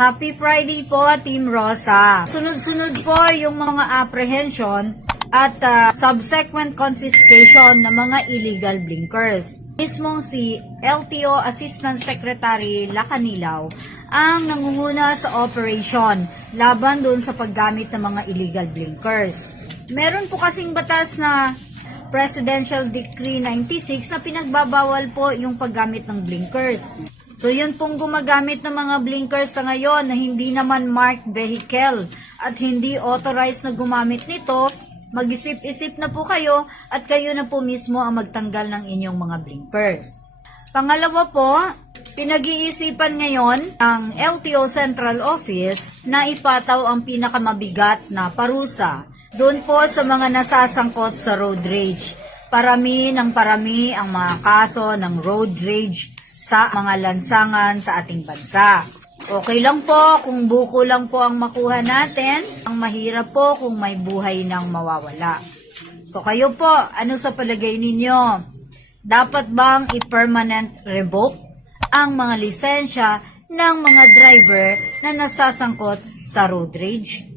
Happy Friday po, Team Rosa. Sunod-sunod po yung mga apprehension at subsequent confiscation ng mga illegal blinkers. Mismong si LTO Assistant Secretary Lacanilaw ang nangunguna sa operation laban doon sa paggamit ng mga illegal blinkers. Meron po kasing batas na Presidential Decree 96 na pinagbabawal po yung paggamit ng blinkers. So yun pong gumagamit ng mga blinkers sa ngayon na hindi naman marked vehicle at hindi authorized na gumamit nito, mag-isip-isip na po kayo at kayo na po mismo ang magtanggal ng inyong mga blinkers. Pangalawa po, pinag-iisipan ngayon ang LTO Central Office na ipataw ang pinakamabigat na parusa doon po sa mga nasasangkot sa road rage. Parami ng parami ang mga kaso ng road rage sa mga lansangan sa ating bansa. Okay lang po kung buko lang po ang makuha natin, ang mahirap po kung may buhay nang mawawala. So kayo po, ano sa palagay ninyo? Dapat bang i-permanent revoke ang mga lisensya ng mga driver na nasasangkot sa road rage?